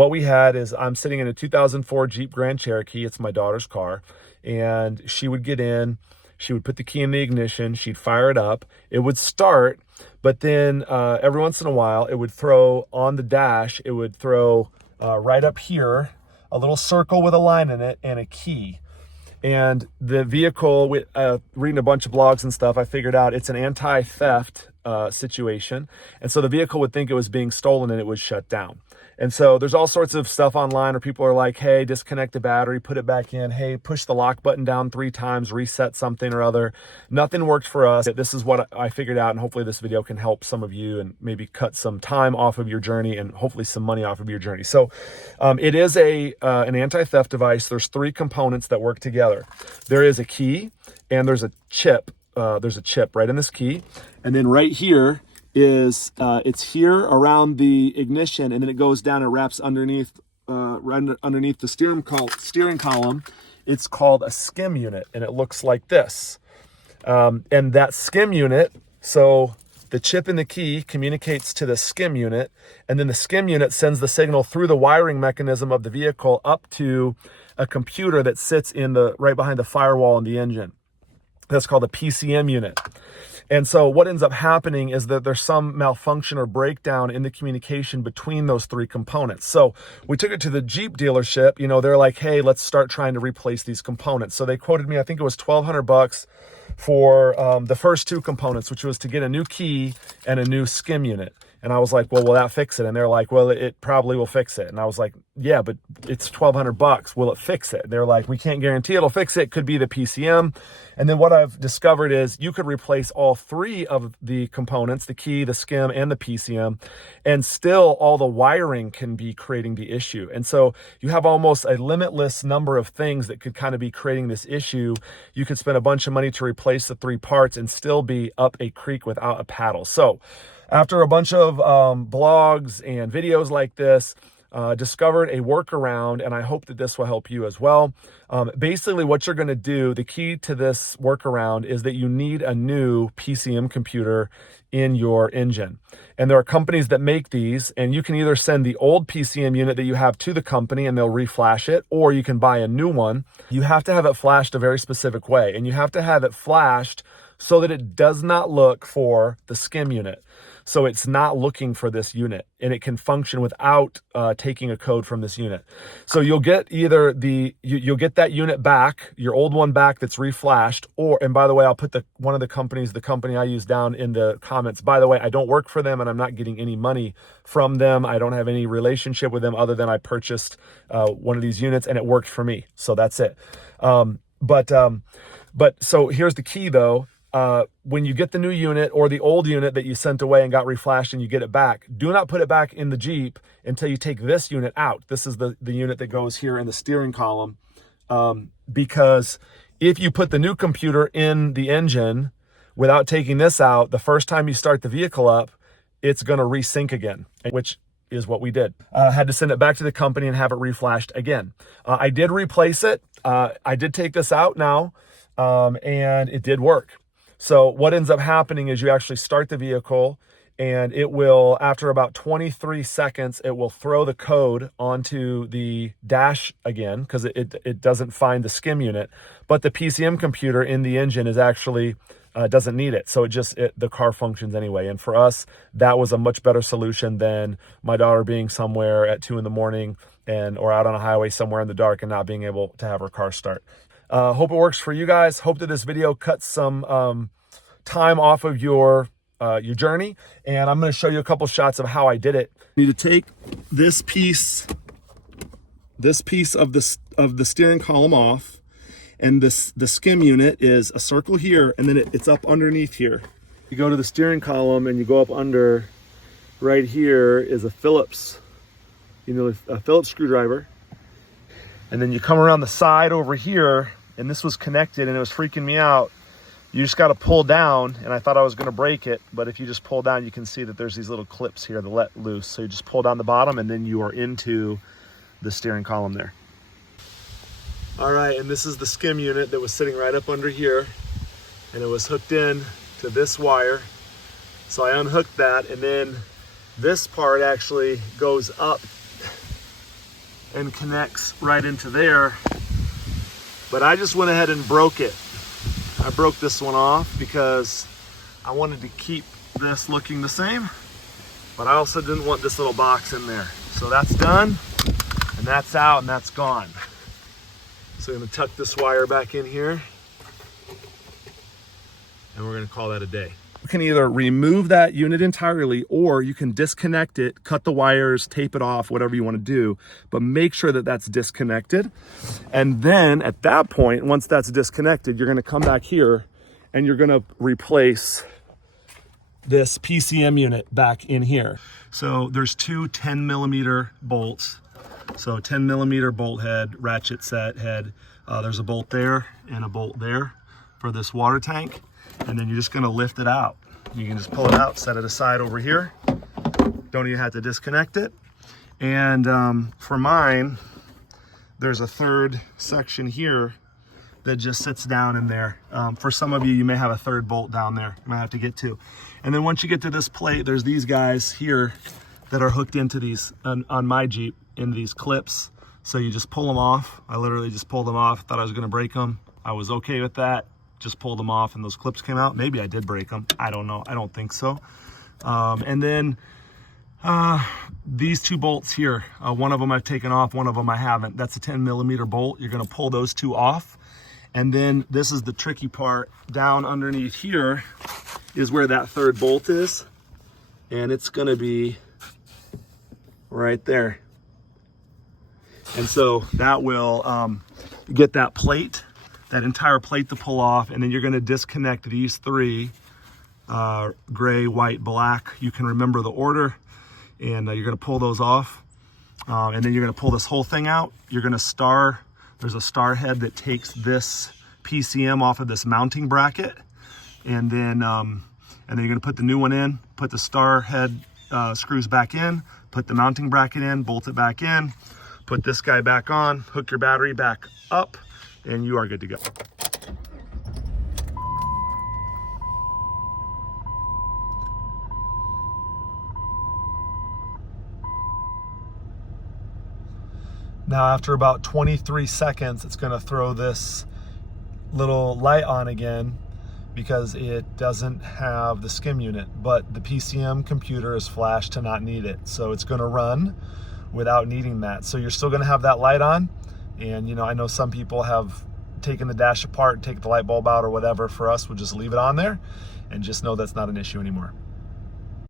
what we had is I'm sitting in a 2004 Jeep Grand Cherokee. It's my daughter's car. And she would get in, she would put the key in the ignition, she'd fire it up, it would start, but then every once in a while it would throw on the dash, it would throw right up here, a little circle with a line in it and a key. And the vehicle, reading a bunch of blogs and stuff, I figured out it's an anti-theft situation. And so the vehicle would think it was being stolen and it would shut down. And so there's all sorts of stuff online where people are like, hey, disconnect the battery, put it back in. Hey, push the lock button down 3 times, reset something or other. Nothing worked for us. This is what I figured out. And hopefully this video can help some of you and maybe cut some time off of your journey and hopefully some money off of your journey. So it is an anti-theft device. There's 3 components that work together. There is a key and there's a chip. There's a chip right in this key. And then right here is it's here around the ignition, and then it goes down and wraps underneath right underneath the steering column. It's called a SKIM unit, and it looks like this. And that SKIM unit, so the chip in the key communicates to the SKIM unit, and then the SKIM unit sends the signal through the wiring mechanism of the vehicle up to a computer that sits in the right behind the firewall in the engine. That's called a PCM unit. And so what ends up happening is that there's some malfunction or breakdown in the communication between those 3 components. So we took it to the Jeep dealership. You know, they're like, hey, let's start trying to replace these components. So they quoted me, I think it was $1,200 for the first 2 components, which was to get a new key and a new SKIM unit. And I was like, well, will that fix it? And they're like, well, it probably will fix it. And I was like, yeah, but it's $1,200. Will it fix it? They're like, we can't guarantee it'll fix it. Could be the PCM. And then what I've discovered is you could replace all 3 of the components, the key, the SKIM, and the PCM, and still all the wiring can be creating the issue. And so you have almost a limitless number of things that could kind of be creating this issue. You could spend a bunch of money to replace the 3 parts and still be up a creek without a paddle. So after a bunch of blogs and videos like this, discovered a workaround, and I hope that this will help you as well. Basically, what you're going to do, the key to this workaround is that you need a new PCM computer in your engine. And there are companies that make these, and you can either send the old PCM unit that you have to the company and they'll reflash it, or you can buy a new one. You have to have it flashed a very specific way, and you have to have it flashed so that it does not look for the SKIM unit. So it's not looking for this unit, and it can function without taking a code from this unit. So you'll get either you'll get that unit back, your old one back that's reflashed, or, and by the way, I'll put the company I use down in the comments. By the way, I don't work for them and I'm not getting any money from them. I don't have any relationship with them other than I purchased one of these units and it worked for me. So that's it. But so here's the key though. When you get the new unit or the old unit that you sent away and got reflashed and you get it back, do not put it back in the Jeep until you take this unit out. This is the unit that goes here in the steering column. Because if you put the new computer in the engine without taking this out, the first time you start the vehicle up, it's going to resync again, which is what we did. Had to send it back to the company and have it reflashed again. I did replace it. I did take this out now, and it did work. So what ends up happening is you actually start the vehicle and it will, after about 23 seconds, it will throw the code onto the dash again because it doesn't find the SKIM unit. But the PCM computer in the engine is actually doesn't need it. So the car functions anyway. And for us, that was a much better solution than my daughter being somewhere at 2 a.m. or out on a highway somewhere in the dark and not being able to have her car start. Hope it works for you guys. Hope that this video cuts some time off of your journey. And I'm going to show you a couple shots of how I did it. You need to take this piece of the steering column off, and the SKIM unit is a circle here, and then it's up underneath here. You go to the steering column and you go up under. Right here is a Phillips, a Phillips screwdriver. And then you come around the side over here, and this was connected and it was freaking me out. You just got to pull down, and I thought I was going to break it, but if you just pull down, you can see that there's these little clips here that let loose. So you just pull down the bottom and then you are into the steering column there. All right, and this is the SKIM unit that was sitting right up under here, and it was hooked in to this wire. So I unhooked that, and then this part actually goes up and connects right into there. But I just went ahead and broke it. I broke this one off because I wanted to keep this looking the same, but I also didn't want this little box in there. So that's done, and that's out, and that's gone. So I'm gonna tuck this wire back in here, and we're gonna call that a day. You can either remove that unit entirely, or you can disconnect it, cut the wires, tape it off, whatever you want to do, but make sure that that's disconnected. And then at that point, once that's disconnected, you're going to come back here and you're going to replace this PCM unit back in here. So there's two 10mm bolts. So 10mm bolt head, ratchet set head. There's a bolt there and a bolt there for this water tank. And then you're just gonna lift it out. You can just pull it out, set it aside over here. Don't even have to disconnect it. And for mine, there's a third section here that just sits down in there. For some of you, you may have a third bolt down there you might have to get to. And then once you get to this plate, there's these guys here that are hooked into these, on my Jeep, in these clips. So you just pull them off. I literally just pulled them off, thought I was gonna break them. I was okay with that. Just pulled them off and those clips came out. Maybe I did break them. I don't know. I don't think so. And then these two bolts here, one of them I've taken off, one of them I haven't. That's a 10mm bolt. You're gonna pull those two off. And then this is the tricky part. Down underneath here is where that third bolt is. And it's gonna be right there. And so that will get that plate, that entire plate to pull off, and then you're gonna disconnect these three, gray, white, black. You can remember the order, and you're gonna pull those off. And then you're gonna pull this whole thing out. You're gonna there's a star head that takes this PCM off of this mounting bracket. And then you're gonna put the new one in, put the star head screws back in, put the mounting bracket in, bolt it back in, put this guy back on, hook your battery back up, and you are good to go. Now after about 23 seconds, it's gonna throw this little light on again because it doesn't have the SKIM unit, but the PCM computer is flashed to not need it. So it's gonna run without needing that. So you're still gonna have that light on. And you know, I know some people have taken the dash apart, take the light bulb out or whatever. For us, we'll just leave it on there and just know that's not an issue anymore.